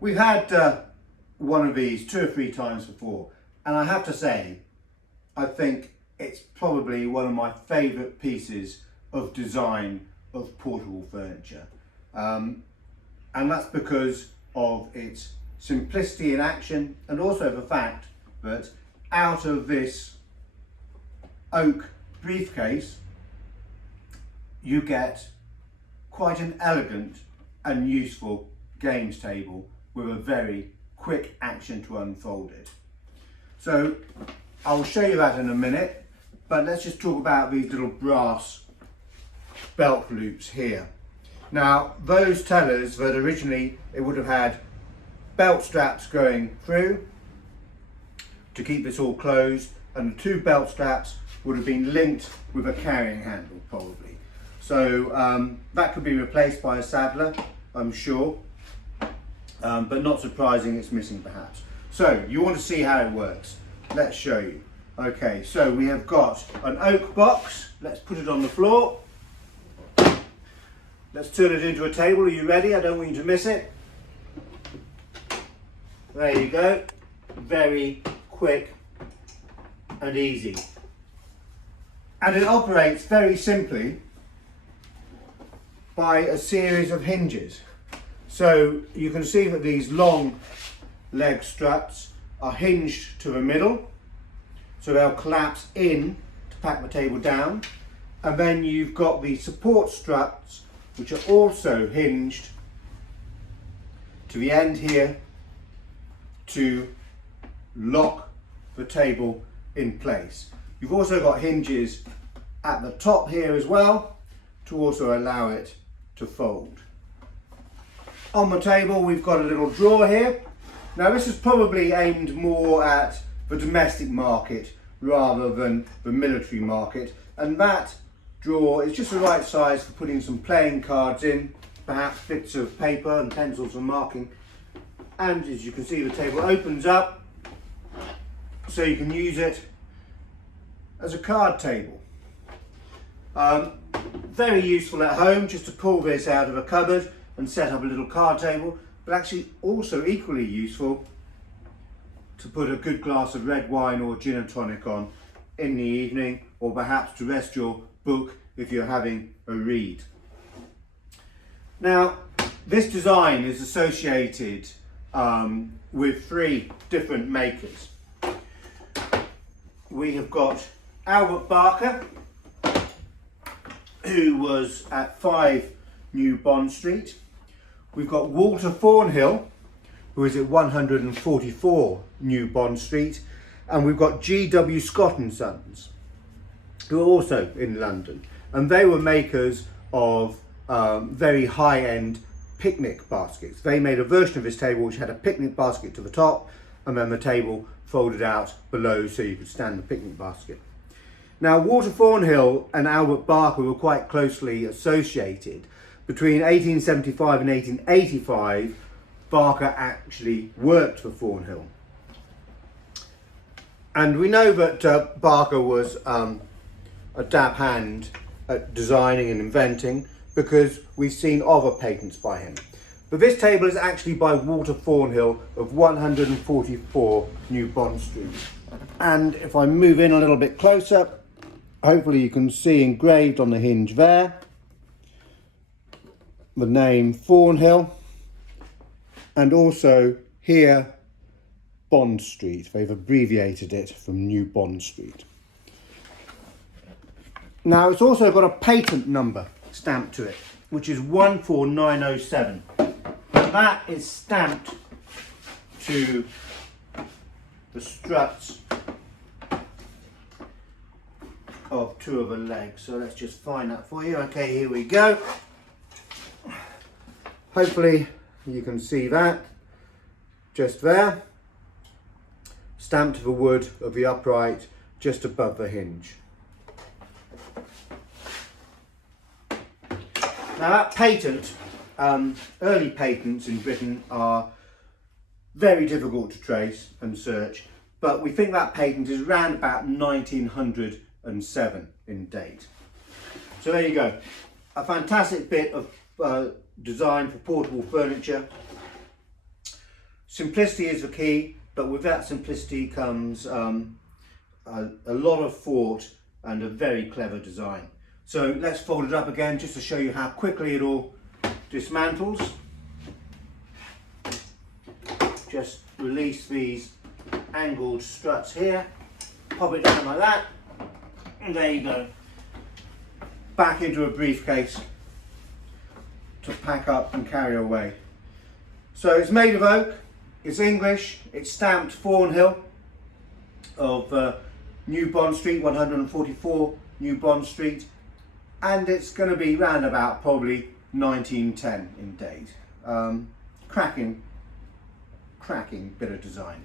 We've had one of these 2 or 3 times before, and I have to say, I think it's probably one of my favourite pieces of design of portable furniture. And that's because of its simplicity in action, and also the fact that out of this oak briefcase you get quite an elegant and useful games table with a very quick action to unfold it. So I'll show you that in a minute, but let's just talk about these little brass belt loops here. Now, those tell us that originally it would have had belt straps going through to keep this all closed, and the 2 belt straps would have been linked with a carrying handle probably. So that could be replaced by a saddler, I'm sure, but not surprising it's missing perhaps. So you want to see how it works. Let's show you. Okay, so we have got an oak box. Let's put it on the floor. Let's turn it into a table. Are you ready? I don't want you to miss it. There you go. Very quick and easy. And it operates very simply by a series of hinges. So you can see that these long leg struts are hinged to the middle, so they'll collapse in to pack the table down, and then you've got the support struts which are also hinged to the end here to lock the table in place. You've also got hinges at the top here as well to also allow it to fold. On the table we've got a little drawer here. Now this is probably aimed more at the domestic market rather than the military market, and that drawer is just the right size for putting some playing cards in, perhaps bits of paper and pencils for marking. And as you can see, the table opens up so you can use it as a card table. Very useful at home just to pull this out of a cupboard and set up a little card table, but actually also equally useful to put a good glass of red wine or gin and tonic on in the evening, or perhaps to rest your book if you're having a read. Now, this design is associated with 3 different makers. We have got Albert Barker, who was at 5 New Bond Street. We've got Walter Thornhill, who is at 144 New Bond Street, and we've got G.W. Scott and Sons, who are also in London, and they were makers of very high-end picnic baskets. They made a version of this table which had a picnic basket to the top, and then the table folded out below so you could stand the picnic basket. Now, Walter Thornhill and Albert Barker were quite closely associated. Between 1875 and 1885, Barker actually worked for Thornhill. And we know that Barker was a dab hand at designing and inventing, because we've seen other patents by him. But this table is actually by Walter Thornhill of 144 New Bond Street. And if I move in a little bit closer, hopefully you can see engraved on the hinge there the name Thornhill, and also here Bond Street. They've abbreviated it from New Bond Street. Now it's also got a patent number stamped to it, which is 14907. That is stamped to the struts of 2 of the legs. So let's just find that for you. Okay, here we go. Hopefully you can see that just there, stamped to the wood of the upright just above the hinge. Now that patent, early patents in Britain are very difficult to trace and search, but we think that patent is around about 1907 in date. So there you go, a fantastic bit of design for portable furniture. Simplicity is the key, but with that simplicity comes a lot of thought and a very clever design. So let's fold it up again just to show you how quickly it all dismantles. Just release these angled struts here, pop it down like that, and there you go. Back into a briefcase to pack up and carry away. So it's made of oak, it's English, it's stamped Thornhill of New Bond Street, 144 New Bond Street, and it's going to be round about probably 1910 in date. Cracking bit of design.